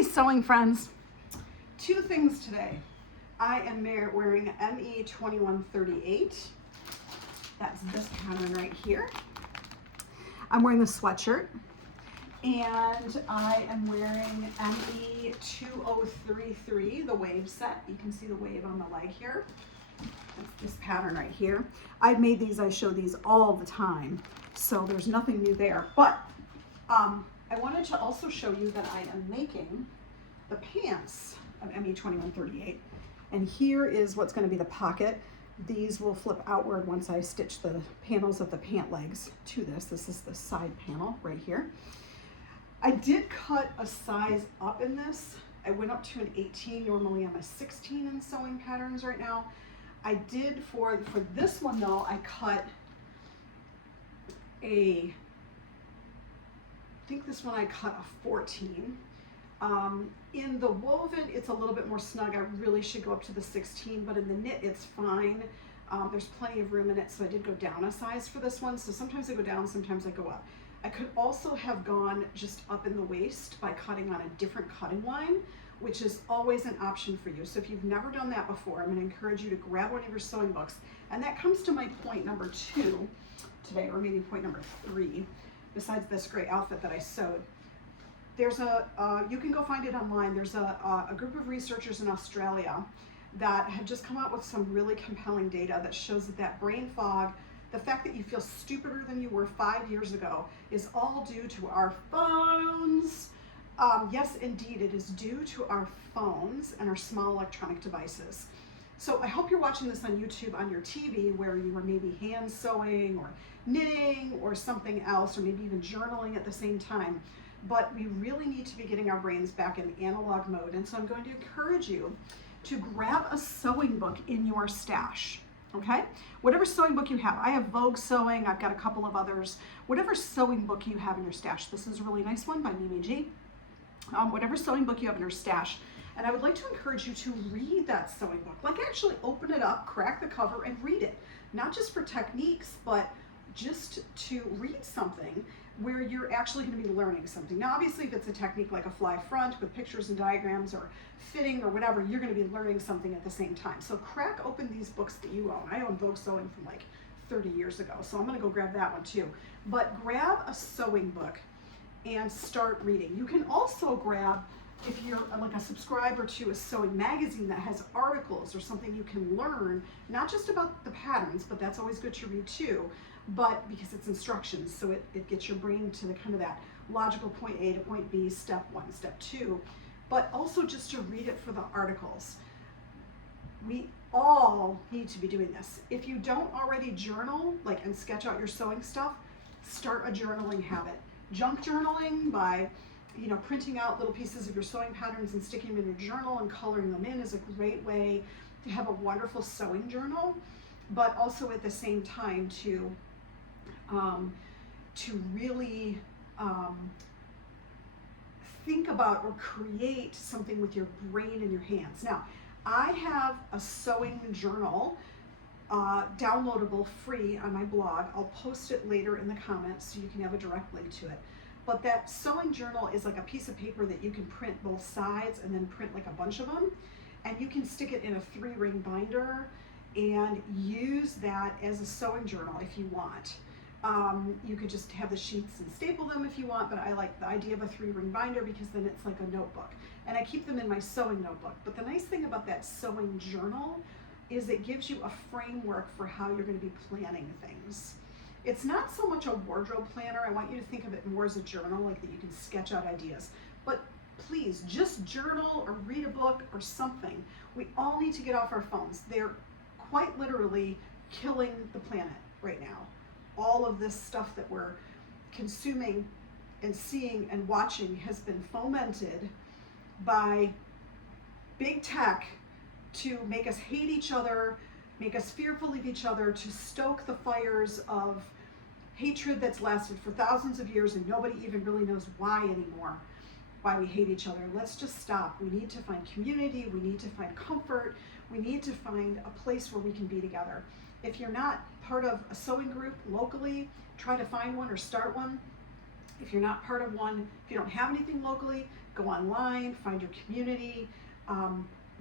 Hi, sewing friends. Two things today. I am wearing ME2138. That's this pattern right here. I'm wearing the sweatshirt. And I am wearing ME2033, the wave set. You can see the wave on the leg here. That's this pattern right here. I've made these, I show these all the time, so there's nothing new there. But I wanted to also show you that I am making the pants of ME2138. And here is what's going to be the pocket. These will flip outward once I stitch the panels of the pant legs to this. This is the side panel right here. I did cut a size up in this. I went up to an 18. Normally I'm a 16 in sewing patterns right now. I did for this one though, I cut I think this one I cut a 14. In the woven, it's a little bit more snug. I really should go up to the 16, but in the knit, it's fine. There's plenty of room in it, so I did go down a size for this one. So sometimes I go down, sometimes I go up. I could also have gone just up in the waist by cutting on a different cutting line, which is always an option for you. So if you've never done that before, I'm going to encourage you to grab one of your sewing books. And that comes to my point number 2 today, or maybe point number 3, besides this great outfit that I sewed. There's you can go find it online. There's a group of researchers in Australia that have just come out with some really compelling data that shows that brain fog, the fact that you feel stupider than you were 5 years ago, is all due to our phones. Yes, indeed, it is due to our phones and our small electronic devices. So I hope you're watching this on YouTube on your TV where you are maybe hand sewing or knitting or something else, or maybe even journaling at the same time. But we really need to be getting our brains back in analog mode. And so I'm going to encourage you to grab a sewing book in your stash, okay? Whatever sewing book you have. I have Vogue Sewing, I've got a couple of others. Whatever sewing book you have in your stash. This is a really nice one by Mimi G. Whatever sewing book you have in your stash. And I would like to encourage you to read that sewing book. Like actually open it up, crack the cover, and read it. Not just for techniques, but just to read something where you're actually going to be learning something. Now, obviously, if it's a technique like a fly front with pictures and diagrams or fitting or whatever, you're going to be learning something at the same time. So crack open these books that you own. I own Vogue Sewing from like 30 years ago, so I'm going to go grab that one too. But grab a sewing book and start reading. You can also grab, if you're like a subscriber to a sewing magazine that has articles or something you can learn, not just about the patterns, but that's always good to read too, but because it's instructions, so it gets your brain to the kind of that logical point A to point B, step 1, step 2, but also just to read it for the articles. We all need to be doing this. If you don't already journal, like, and sketch out your sewing stuff, start a journaling habit. Junk journaling by, you know, printing out little pieces of your sewing patterns and sticking them in your journal and coloring them in is a great way to have a wonderful sewing journal, but also at the same time to really think about or create something with your brain and your hands. Now, I have a sewing journal downloadable free on my blog. I'll post it later in the comments so you can have a direct link to it. But that sewing journal is like a piece of paper that you can print both sides and then print like a bunch of them. And you can stick it in a 3-ring binder and use that as a sewing journal if you want. You could just have the sheets and staple them if you want, but I like the idea of a 3-ring binder because then it's like a notebook. And I keep them in my sewing notebook. But the nice thing about that sewing journal is it gives you a framework for how you're going to be planning things. It's not so much a wardrobe planner. I want you to think of it more as a journal, like that you can sketch out ideas. But please, just journal or read a book or something. We all need to get off our phones. They're quite literally killing the planet right now. All of this stuff that we're consuming and seeing and watching has been fomented by big tech to make us hate each other, make us fearful of each other, to stoke the fires of hatred that's lasted for thousands of years and nobody even really knows why anymore, why we hate each other. Let's just stop. We need to find community, we need to find comfort, we need to find a place where we can be together. If you're not part of a sewing group locally, try to find one or start one. If you're not part of one, if you don't have anything locally, go online, find your community,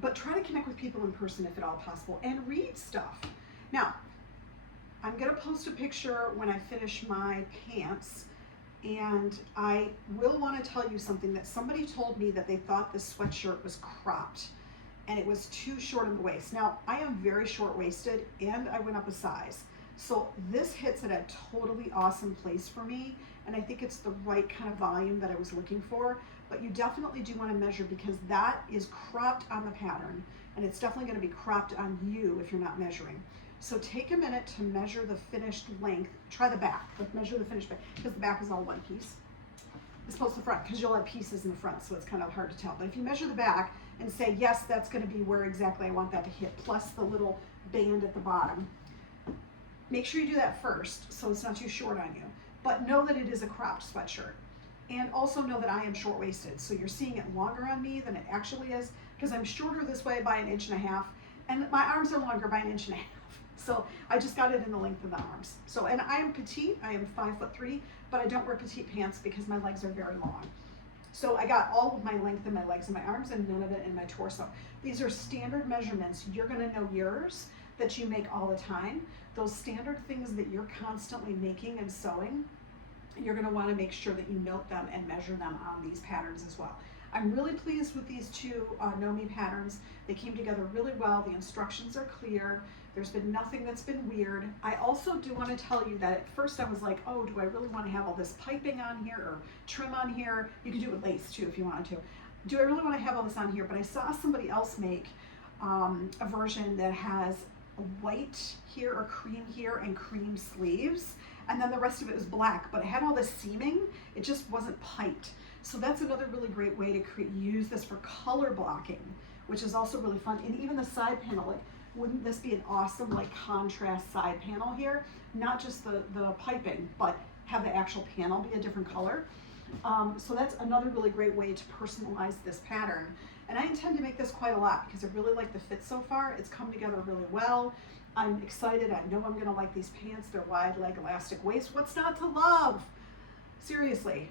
but try to connect with people in person if at all possible, and read stuff. Now, I'm gonna post a picture when I finish my pants, and I will wanna tell you something that somebody told me that they thought this sweatshirt was cropped and it was too short in the waist. Now, I am very short-waisted and I went up a size. So this hits at a totally awesome place for me, and I think it's the right kind of volume that I was looking for, but you definitely do wanna measure because that is cropped on the pattern, and it's definitely gonna be cropped on you if you're not measuring. So take a minute to measure the finished length. Try the back, but measure the finished back, because the back is all one piece. As opposed to the front, because you'll have pieces in the front, so it's kind of hard to tell. But if you measure the back and say, yes, that's gonna be where exactly I want that to hit, plus the little band at the bottom, make sure you do that first so it's not too short on you. But know that it is a cropped sweatshirt. And also know that I am short-waisted, so you're seeing it longer on me than it actually is, because I'm shorter this way by 1.5 inches, and my arms are longer by 1.5 inches. So I just got it in the length of the arms. So, and I am petite, I am 5'3", but I don't wear petite pants because my legs are very long. So I got all of my length in my legs and my arms and none of it in my torso. These are standard measurements. You're gonna know yours that you make all the time. Those standard things that you're constantly making and sewing, you're gonna wanna make sure that you note them and measure them on these patterns as well. I'm really pleased with these two KnowMe patterns. They came together really well. The instructions are clear. There's been nothing that's been weird. I also do want to tell you that at first I was like, oh, do I really want to have all this piping on here or trim on here? You can do it with lace too if you wanted to. Do I really want to have all this on here? But I saw somebody else make a version that has a white here or cream here and cream sleeves, and then the rest of it was black, but it had all this seaming. It just wasn't piped. So that's another really great way to use this for color blocking, which is also really fun. And even the side panel, like, wouldn't this be an awesome like contrast side panel here? Not just the piping, but have the actual panel be a different color. So that's another really great way to personalize this pattern. And I intend to make this quite a lot because I really like the fit so far. It's come together really well. I'm excited. I know I'm gonna like these pants. They're wide leg, elastic waist. What's not to love? Seriously.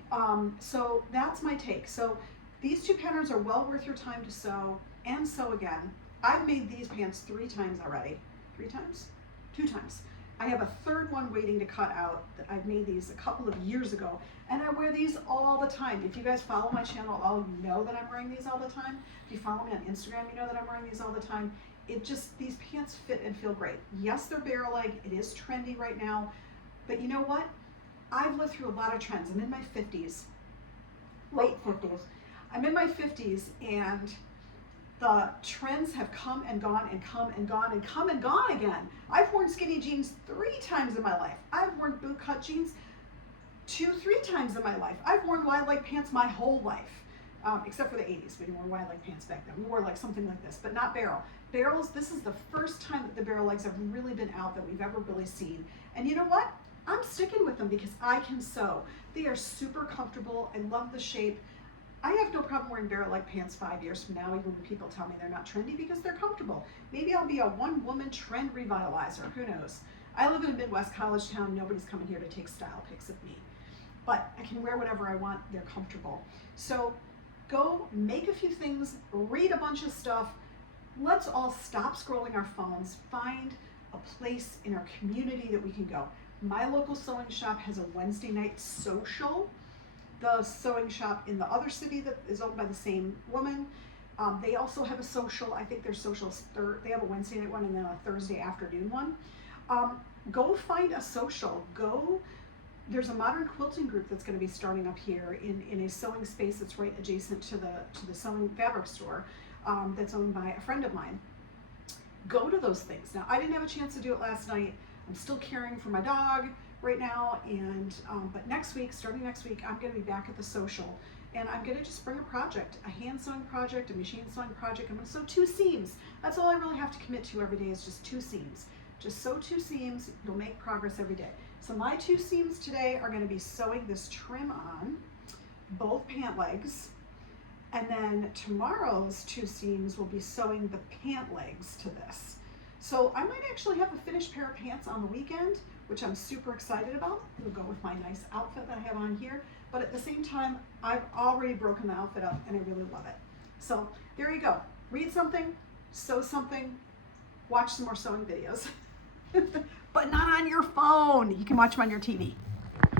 So that's my take. So these two patterns are well worth your time to sew and sew again. I've made these pants 3 times already. 3 times? 2 times. I have a third one waiting to cut out. I've made these a couple of years ago, and I wear these all the time. If you guys follow my channel, all you know that I'm wearing these all the time. If you follow me on Instagram, you know that I'm wearing these all the time. It just, these pants fit and feel great. Yes, they're barrel leg. It is trendy right now, but you know what? I've lived through a lot of trends. I'm in my 50s, late 50s. I'm in my 50s, and the trends have come and gone and come and gone and come and gone again. I've worn skinny jeans 3 times in my life. I've worn boot cut jeans 2, 3 times in my life. I've worn wide leg pants my whole life, except for the 80s. We didn't wear wide leg pants back then. We wore like something like this, but not barrel. Barrels, this is the first time that the barrel legs have really been out that we've ever really seen. And you know what? I'm sticking with them because I can sew. They are super comfortable. I love the shape. I have no problem wearing barrel leg pants 5 years from now, even when people tell me they're not trendy, because they're comfortable. Maybe I'll be a one-woman trend revitalizer, who knows? I live in a Midwest college town. Nobody's coming here to take style pics of me. But I can wear whatever I want. They're comfortable. So go make a few things, read a bunch of stuff. Let's all stop scrolling our phones, find a place in our community that we can go. My local sewing shop has a Wednesday night social. The sewing shop in the other city that is owned by the same woman, they also have a social. I think their socials, they have a Wednesday night one and then a Thursday afternoon one. Go find a social. There's a modern quilting group that's going to be starting up here in a sewing space that's right adjacent to the sewing fabric store that's owned by a friend of mine. Go to those things. Now, I didn't have a chance to do it last night. I'm still caring for my dog right now, and but next week, starting next week, I'm going to be back at the social, and I'm going to just bring a project, a hand sewing project, a machine sewing project. I'm going to sew 2 seams. That's all I really have to commit to every day is just 2 seams. Just sew 2 seams. You'll make progress every day. So my 2 seams today are going to be sewing this trim on both pant legs, and then tomorrow's 2 seams will be sewing the pant legs to this. So I might actually have a finished pair of pants on the weekend, which I'm super excited about. It'll go with my nice outfit that I have on here. But but at the same time, I've already broken the outfit up and I really love it. So there you go. Read something, sew something, watch some more sewing videos, but not on your phone. You can watch them on your TV.